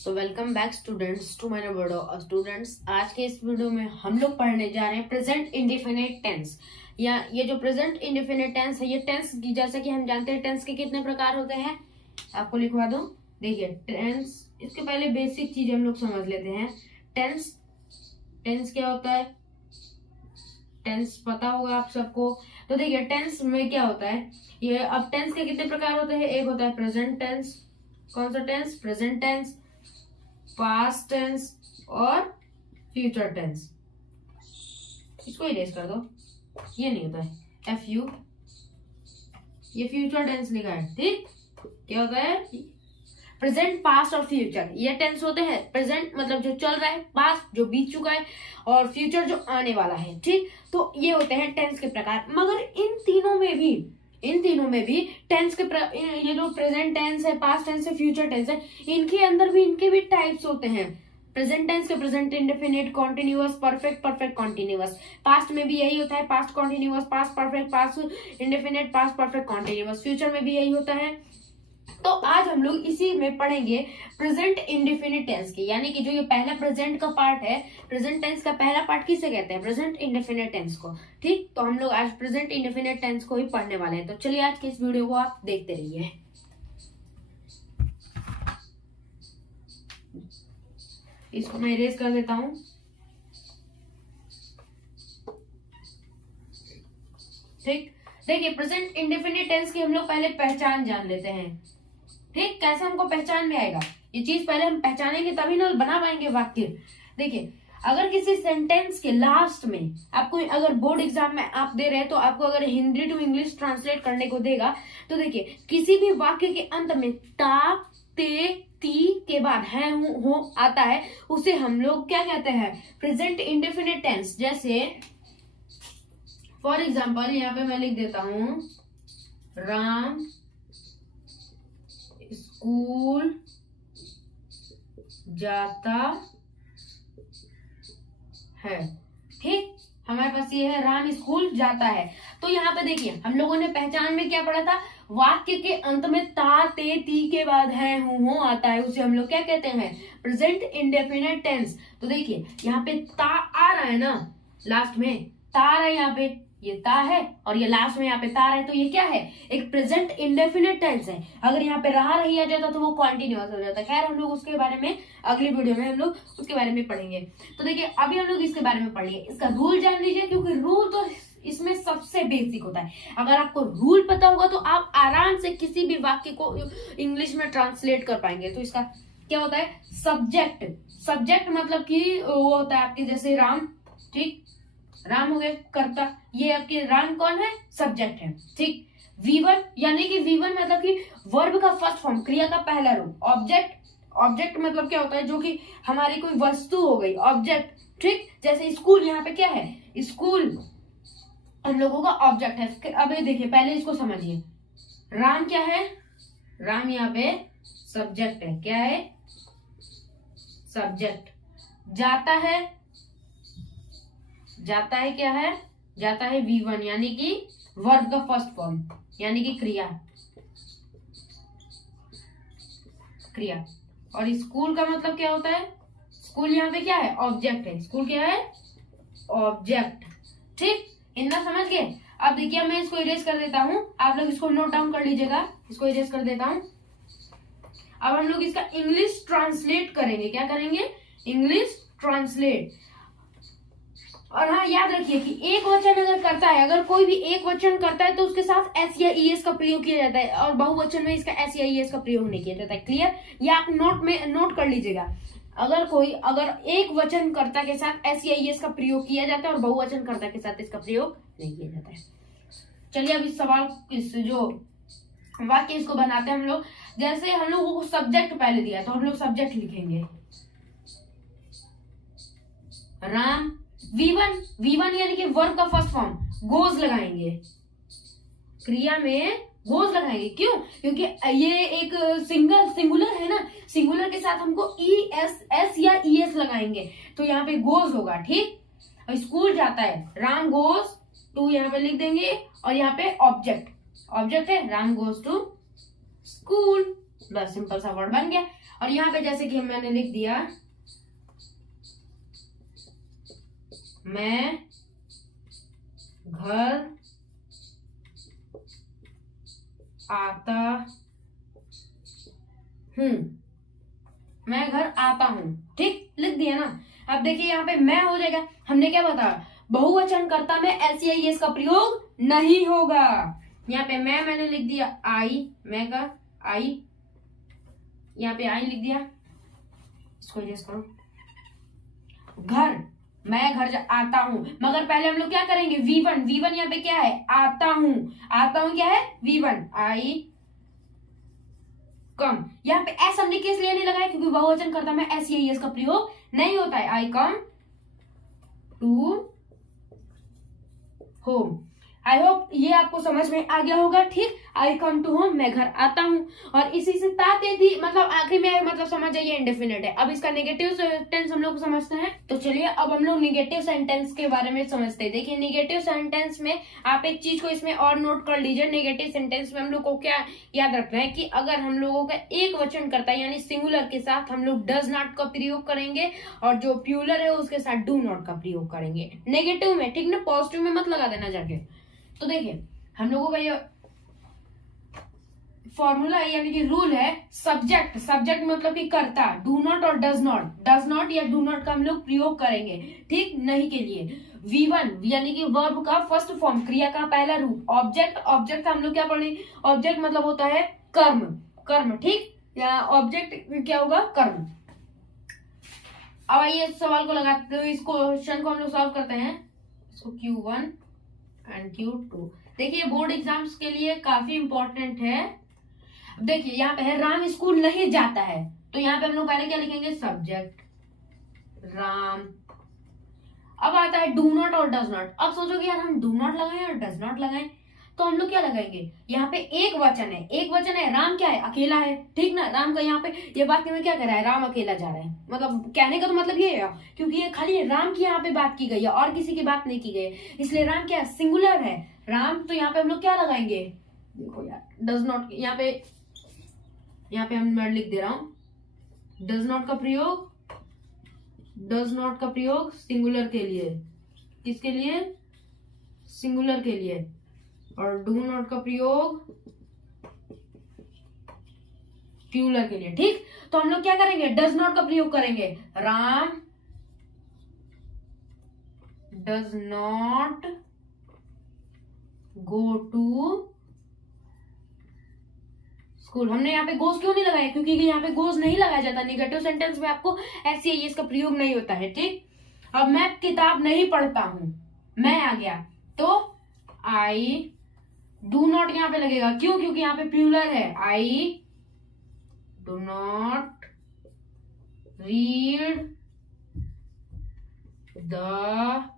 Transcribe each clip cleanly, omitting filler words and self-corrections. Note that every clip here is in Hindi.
So welcome back students to my video. Students, आज के इस वीडियो में हम लोग पढ़ने जा रहे हैं प्रेजेंट इंडेफिनिट टेंस। या ये जो प्रेजेंट इंडेफिनिट टेंस है, ये टेंस की जैसा कि हम जानते हैं टेंस के कितने प्रकार होते हैं, आपको लिखवा दो। देखिए टेंस, इसके पहले बेसिक चीज हम लोग समझ लेते हैं। टेंस क्या होता है, टेंस पता होगा आप सबको। तो देखिए टेंस में क्या होता है, ये अब टेंस के कितने प्रकार होते हैं। एक होता है प्रेजेंट टेंस। कौन सा tense? Present tense, past tense और फ्यूचर टेंस। इसको इरेज कर दो, ये नहीं होता है FU, ये फ्यूचर टेंस लिखा है। ठीक, क्या होता है? प्रेजेंट, पास्ट और फ्यूचर, ये टेंस होते हैं। प्रेजेंट मतलब जो चल रहा है, पास्ट जो बीत चुका है, और फ्यूचर जो आने वाला है। ठीक, तो ये होते हैं टेंस के प्रकार। मगर इन तीनों में भी टेंस के ये जो प्रेजेंट टेंस है, पास्ट टेंस है, फ्यूचर टेंस है, इनके अंदर भी इनके भी टाइप्स होते हैं। प्रेजेंट टेंस के present indefinite, continuous, perfect, perfect continuous. Past में भी यही होता है, past continuous, past perfect, past indefinite, past perfect continuous. Future में भी यही होता है। तो आज हम लोग इसी में पढ़ेंगे प्रेजेंट इंडेफिनिट टेंस की, यानी कि जो ये पहला प्रेजेंट का पार्ट है, प्रेजेंट टेंस का पहला पार्ट किसे कहते हैं? प्रेजेंट इंडेफिनिट टेंस को। ठीक, तो हम लोग आज प्रेजेंट इंडेफिनिट टेंस को ही पढ़ने वाले हैं। तो चलिए आज के इस वीडियो को आप देखते रहिए। इसको मैं इरेज कर देता हूं। ठीक, देखिए प्रेजेंट इंडेफिनिट टेंस की हम लोग पहले पहचान जान लेते हैं। ठीक, कैसे हमको पहचान में आएगा ये चीज, पहले हम पहचानेंगे तभी ना बना पाएंगे वाक्य। देखिए अगर किसी सेंटेंस के लास्ट में आपको, अगर बोर्ड एग्जाम में आप दे रहे हैं तो आपको अगर हिंदी टू इंग्लिश ट्रांसलेट करने को देगा, तो देखिए किसी भी वाक्य के अंत में ता, ते, ती के बाद है, हो आता है, उसे हम लोग क्या कहते हैं? Present indefinite tense. जैसे फॉर एग्जाम्पल यहाँ पे मैं लिख देता हूं, राम स्कूल जाता है। ठीक, हमारे पास ये है, राम स्कूल जाता है। तो यहाँ पे देखिए हम लोगों ने पहचान में क्या पढ़ा था? वाक्य के अंत में ता, ते, ती के बाद है, हो आता है, उसे हम लोग क्या कहते हैं? Present indefinite tense. तो देखिए यहाँ पे ता आ रहा है ना, लास्ट में ता आ रहा है, यहाँ पे ये ता है और ये लास्ट में यहाँ पे ता है, तो ये क्या है? एक प्रेजेंट इंडेफिनिट टेंस है। अगर यहाँ पे रहा रही आ जाता तो वो कॉन्टिन्यूअस हो जाता। खैर हम लोग उसके बारे में अगली वीडियो में हम लोग उसके बारे में पढ़ेंगे। तो देखिए अभी हम लोग इसके बारे में पढ़िए, इसका रूल जान लीजिए, क्योंकि रूल तो इसमें सबसे बेसिक होता है। अगर आपको रूल पता होगा तो आप आराम से किसी भी वाक्य को इंग्लिश में ट्रांसलेट कर पाएंगे। तो इसका क्या होता है? सब्जेक्ट। सब्जेक्ट मतलब कि वो होता है आपके, जैसे राम, ठीक, राम हो गए कर्ता, ये आपके राम कौन है? सब्जेक्ट है। ठीक, V1 यानी कि V1 मतलब कि वर्ब का फर्स्ट फॉर्म, क्रिया का पहला रूप। ऑब्जेक्ट, ऑब्जेक्ट मतलब क्या होता है? जो कि हमारी कोई वस्तु हो गई, ऑब्जेक्ट। ठीक, जैसे स्कूल, यहाँ पे क्या है? स्कूल हम लोगों का ऑब्जेक्ट है। अब ये देखिए पहले इसको समझिए, राम क्या है? राम यहाँ पे सब्जेक्ट है। क्या है? सब्जेक्ट। जाता है, जाता है क्या है? जाता है V1 यानी कि वर्ब का फर्स्ट फॉर्म, यानी कि क्रिया, क्रिया। और स्कूल का मतलब क्या होता है? स्कूल यहाँ पे क्या है? ऑब्जेक्ट है। स्कूल क्या है? ऑब्जेक्ट। ठीक, इतना समझ गए? अब देखिए मैं इसको इरेज कर देता हूं, आप लोग इसको नोट डाउन कर लीजिएगा। इसको इरेज कर देता हूं। अब हम लोग इसका इंग्लिश ट्रांसलेट करेंगे। क्या करेंगे? English translate. और हाँ, याद रखिए कि एक वचन अगर करता है, अगर कोई भी एक वचन करता है तो उसके साथ S या ES का प्रयोग किया जाता है, और बहुवचन में इसका S या ES का प्रयोग नहीं किया जाता है। क्लियर? ये आप नोट में नोट कर लीजिएगा। अगर एक वचन कर्ता के साथ S या ES का प्रयोग किया जाता है और बहुवचन कर्ता के साथ इसका प्रयोग नहीं किया जाता है। चलिए अब इस सवाल, इस जो वाक्य इसको बनाते हैं हम लोग। जैसे हम लोगों को सब्जेक्ट पहले दिया, तो हम लोग सब्जेक्ट लिखेंगे राम। V1 यानी कि वर्ब का फर्स्ट फॉर्म, गोज लगाएंगे, क्रिया में गोज लगाएंगे। क्यों? क्योंकि ये एक सिंगुलर है ना, सिंगुलर के साथ हमको S या ES लगाएंगे, तो यहाँ पे गोज होगा। ठीक, और स्कूल जाता है, राम गोज टू, यहाँ पे लिख देंगे, और यहाँ पे ऑब्जेक्ट, ऑब्जेक्ट है, राम गोज टू स्कूल। बस सिंपल सा वर्ड बन गया। और यहाँ पे जैसे कि मैंने लिख दिया मैं घर आता हूं, मैं घर आता हूं, ठीक, लिख दिया ना। अब देखिए यहाँ पे मैं हो जाएगा, हमने क्या बताया, बहुवचन कर्ता में एस या एस का प्रयोग नहीं होगा। यहाँ पे मैंने लिख दिया आई, मैं का आई, यहाँ पे आई लिख दिया, इसको एडजस्ट करो, घर, मैं घर आता हूं, मगर पहले हम लोग क्या करेंगे, V1, V1 यहाँ पे क्या है, आता हूं, आता हूं क्या है, V1, आई कम। यहाँ पे एस हमने किस लिए नहीं लगाया, क्योंकि बहुवचन कर्ता में एस या एस का प्रयोग नहीं होता है। I come to home. I hope ये आपको समझ में आ गया होगा, ठीक। आई कम टू होम, मैं घर आता हूं, और इसी से ताते थी, मतलब आखिर में मतलब समझ जाइए इंडेफिनिट है। अब इसका नेगेटिव सेंटेंस हम लोग समझते हैं, तो चलिए अब हम लोग नेगेटिव सेंटेंस के बारे में समझते हैं। देखिए नेगेटिव सेंटेंस में आप एक चीज को इसमें और नोट कर लीजिए, नेगेटिव सेंटेंस में हम लोग को क्या याद रखना है कि अगर हम लोगों का एक वचन करता है यानी सिंगुलर के साथ हम लोग डज नॉट का प्रयोग करेंगे, और जो प्लूरल है उसके साथ डू नॉट का प्रयोग करेंगे नेगेटिव में, ठीक ना, पॉजिटिव में मत लगा देना जाके। तो देखिए हम लोगों का ये फॉर्मूला है यानी कि रूल है, सब्जेक्ट, सब्जेक्ट मतलब कि कर्ता, डू नॉट और डज नॉट, डज नॉट या डू नॉट का हम लोग प्रयोग करेंगे, ठीक, नहीं के लिए। V1 यानी कि वर्ब का फर्स्ट फॉर्म, क्रिया का पहला रूप, ऑब्जेक्ट, ऑब्जेक्ट का हम लोग क्या पढ़ेंगे, ऑब्जेक्ट मतलब होता है कर्म, कर्म, ठीक, या ऑब्जेक्ट क्या होगा, कर्म। अब आइए इस सवाल को लगाते हुए इस क्वेश्चन को हम लोग सॉल्व करते हैं, इसको Q1 एंड Q2। देखिए बोर्ड एग्जाम्स के लिए काफी इंपॉर्टेंट है। देखिए यहाँ पे है राम स्कूल नहीं जाता है, तो यहाँ पे हम लोग पहले क्या लिखेंगे, सब्जेक्ट राम। अब आता है डू नॉट और डज नॉट। अब सोचोगे यार हम डू नॉट लगाएं और डज नॉट लगाएं, तो हम लोग क्या लगाएंगे, यहाँ पे एक वचन है, एक वचन है, राम क्या है, अकेला है, ठीक ना। राम का यहाँ पे ये बात में क्या कर रहा है, राम अकेला जा रहा है, मतलब कहने का तो मतलब ये है, क्योंकि ये खाली राम की यहाँ पे बात की गई है और किसी की बात नहीं की गई है, इसलिए राम क्या है, सिंगुलर है राम। तो यहाँ पे हम लोग क्या लगाएंगे, देखो यार डज नॉट, यहाँ पे हम लिख दे रहा हूं डज नॉट का प्रयोग, डज नॉट का प्रयोग सिंगुलर के लिए, किसके लिए, सिंगुलर के लिए, और डू नॉट का प्रयोग प्लूरल के लिए, ठीक। तो हम लोग क्या करेंगे, डज नॉट का प्रयोग करेंगे, Ram does not go to school. हमने यहाँ पे गोज क्यों नहीं लगाया, क्योंकि यहाँ पे गोज नहीं लगाया जाता, नेगेटिव सेंटेंस में आपको ऐसे ही इसका प्रयोग नहीं होता है, ठीक। अब मैं किताब नहीं पढ़ता हूं, मैं आ गया, तो आई, डू नॉट यहाँ पे लगेगा, क्यों, क्योंकि यहाँ पे प्लूरल है, I do not read the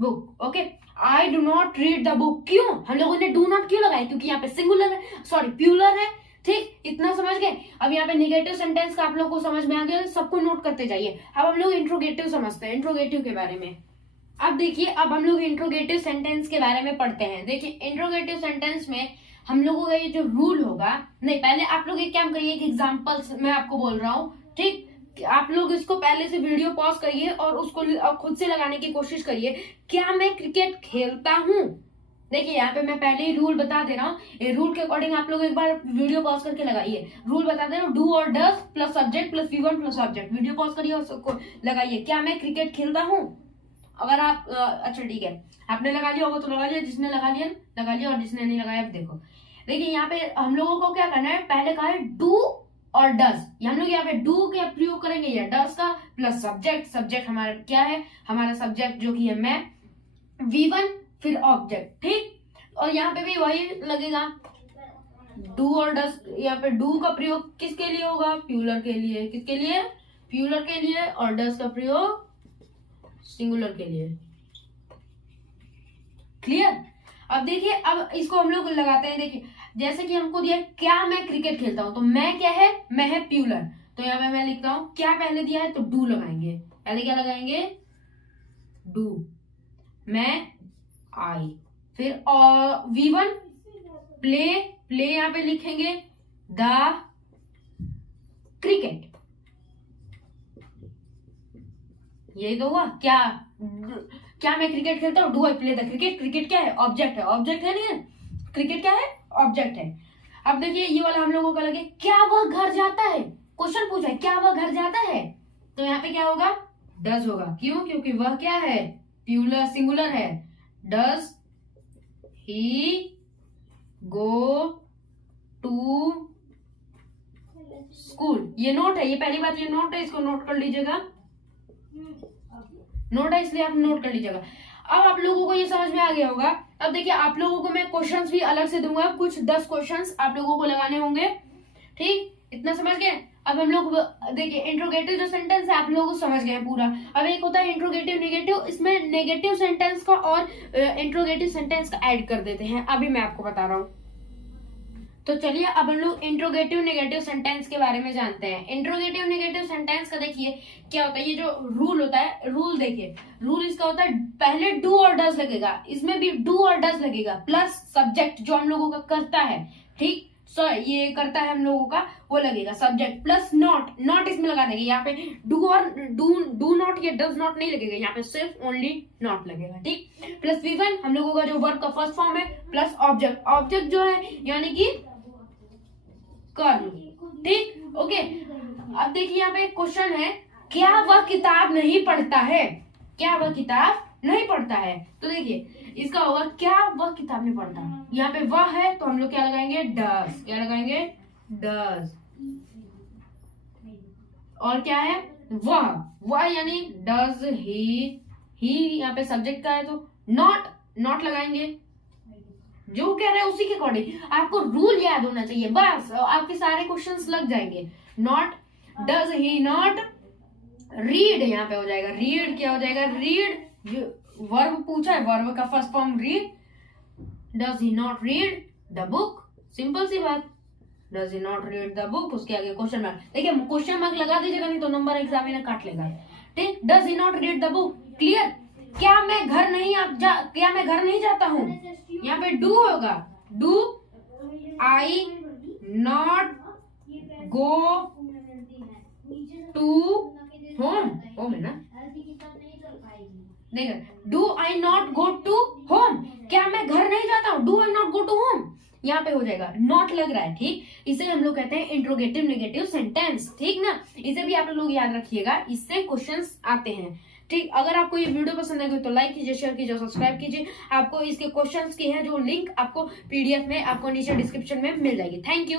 book, okay. I do not read the book, क्यों हम लोगों ने डू नॉट क्यों लगाया, क्योंकि यहाँ पे सिंगुलर है, सॉरी प्लूरल है, ठीक, इतना समझ गए। अब यहाँ पे नेगेटिव सेंटेंस का आप लोग को समझ में आ गया, सबको नोट करते जाइए। अब हम लोग इंट्रोगेटिव समझते हैं, इंट्रोगेटिव के बारे में। अब देखिए अब हम लोग इंट्रोगेटिव सेंटेंस के बारे में पढ़ते हैं। देखिए इंट्रोगेटिव सेंटेंस में हम लोगों का ये जो रूल होगा, नहीं पहले आप लोग एक काम करिए, एक एग्जाम्पल्स मैं आपको बोल रहा हूँ, ठीक, आप लोग इसको पहले से वीडियो पॉज करिए और उसको खुद से लगाने की कोशिश करिए। क्या मैं क्रिकेट खेलता हूँ, देखिए यहाँ पे मैं पहले ही रूल बता दे रहा हूँ, ये रूल के अकॉर्डिंग आप लोग एक बार वीडियो पॉज करके लगाइए। रूल बता दे रहा हूँ, डू और does plus subject plus V1 plus object, video pause करिए और उसको लगाइए, क्या मैं क्रिकेट खेलता हूँ। अगर आप अच्छा ठीक है, आपने लगा लिया होगा तो लगा लिया, जिसने लगा लिया, और जिसने नहीं लगाया देखो। देखिए यहाँ पे हम लोगों को क्या करना है, पहले कहा है डू और डज, हम लोग यहाँ पे डू का प्रयोग करेंगे या डज का, प्लस सब्जेक्ट, सब्जेक्ट हमारा क्या है, हमारा सब्जेक्ट जो कि है मैं, V1 फिर ऑब्जेक्ट, ठीक। और यहाँ पे भी वही लगेगा, डू और डज, यहाँ पे डू का प्रयोग किसके लिए होगा, प्लूरल के लिए, किसके लिए, प्लूरल के लिए, और डज का प्रयोग सिंगुलर के लिए, क्लियर। अब देखिए अब इसको हम लोग लगाते हैं। देखिए जैसे कि हमको दिया क्या मैं क्रिकेट खेलता हूं, तो मैं क्या है, मैं है प्लूरल, तो यहाँ पे मैं लिखता हूं क्या पहले दिया है, तो डू लगाएंगे, पहले क्या लगाएंगे, डू, मैं आई, फिर V1 प्ले, प्ले यहाँ पे लिखेंगे, द क्रिकेट। यही तो हुआ। क्या क्या मैं क्रिकेट खेलता हूँ? Do I play the cricket. Cricket क्या है? ऑब्जेक्ट है। ऑब्जेक्ट है नहीं है? क्रिकेट क्या है? ऑब्जेक्ट है। अब देखिए ये वाला हम लोगों का लगे, क्या वह घर जाता है? क्वेश्चन पूछा है, क्या वह घर जाता है? तो यहाँ पे क्या होगा? डज होगा। क्यों? क्योंकि वह क्या है? प्लूरल सिंगुलर है। Does he go to school. ये नोट है, ये पहली बात, ये नोट है, इसको नोट कर लीजिएगा। नोट है इसलिए आप नोट कर लीजिएगा। अब आप लोगों को ये समझ में आ गया होगा। अब देखिए आप लोगों को मैं क्वेश्चंस भी अलग से दूंगा, कुछ 10 क्वेश्चंस आप लोगों को लगाने होंगे। ठीक, इतना समझ गए? अब हम लोग देखिए इंट्रोगेटिव जो सेंटेंस है आप लोगों को समझ गए पूरा। अब एक होता है इंट्रोगेटिव नेगेटिव, इसमें नेगेटिव सेंटेंस का और इंट्रोगेटिव सेंटेंस का ऐड कर देते हैं, अभी मैं आपको बता रहा हूँ। तो चलिए अब हम लोग इंट्रोगेटिव नेगेटिव सेंटेंस के बारे में जानते हैं। इंट्रोगेटिव नेगेटिव सेंटेंस का देखिए क्या होता है। ये जो रूल होता है, रूल देखिए, रूल इसका होता है पहले डू और डज लगेगा, इसमें भी डू और डज लगेगा प्लस सब्जेक्ट जो हम लोगों का करता है। ठीक, ये करता है हम लोगों का, वो लगेगा सब्जेक्ट प्लस नॉट। नॉट इसमें लगा देंगे। यहाँ पे डू और डू नॉट या डज नॉट नहीं लगेगा, यहाँ पे सिर्फ ओनली नॉट लगेगा। ठीक, प्लस V1 हम लोगों का जो वर्ब का फर्स्ट फॉर्म है, प्लस ऑब्जेक्ट। ऑब्जेक्ट जो है यानी कि कर्म। ठीक, ओके। अब देखिए यहाँ पे क्वेश्चन है, क्या वह किताब नहीं पढ़ता है? क्या वह किताब नहीं पढ़ता है? तो देखिए इसका होगा क्या वह किताब नहीं पढ़ता। यहाँ पे वह है तो हम लोग क्या लगाएंगे? डज। क्या लगाएंगे? डज। और क्या है? वह यानी डज ही यहाँ पे सब्जेक्ट का है तो नॉट लगाएंगे। जो कह रहे हैं उसी के अकॉर्डिंग आपको रूल याद होना चाहिए, बस आपके सारे क्वेश्चंस लग जाएंगे। Not, does he not read, यहाँ पे हो जाएगा रीड। क्या हो जाएगा? रीड। वर्ब पूछा है, वर्ब का first form read. Does he not read the book. Simple सी बात, does he not read the book, उसके आगे क्वेश्चन मार्क। देखिए क्वेश्चन मार्क लगा दीजिएगा, नहीं तो नंबर एग्जामिनर काट लेगा। ठीक, does he not read the book. Clear? क्या मैं घर नहीं जाता हूँ? यहाँ पे डू होगा। Do I not go to home. Home है ना? देखिए do I not go to home. क्या मैं घर नहीं जाता हूँ? Do I not go to home. यहाँ पे हो जाएगा नॉट लग रहा है। ठीक, इसे हम लोग कहते हैं इंट्रोगेटिव नेगेटिव सेंटेंस। ठीक ना, इसे भी आप लोग याद रखिएगा, इससे क्वेश्चंस आते हैं। ठीक, अगर आपको ये वीडियो पसंद आएगी तो लाइक कीजिए, शेयर कीजिए, सब्सक्राइब कीजिए। आपको इसके क्वेश्चंस की है जो लिंक आपको PDF में आपको नीचे डिस्क्रिप्शन में मिल जाएगी। Thank you.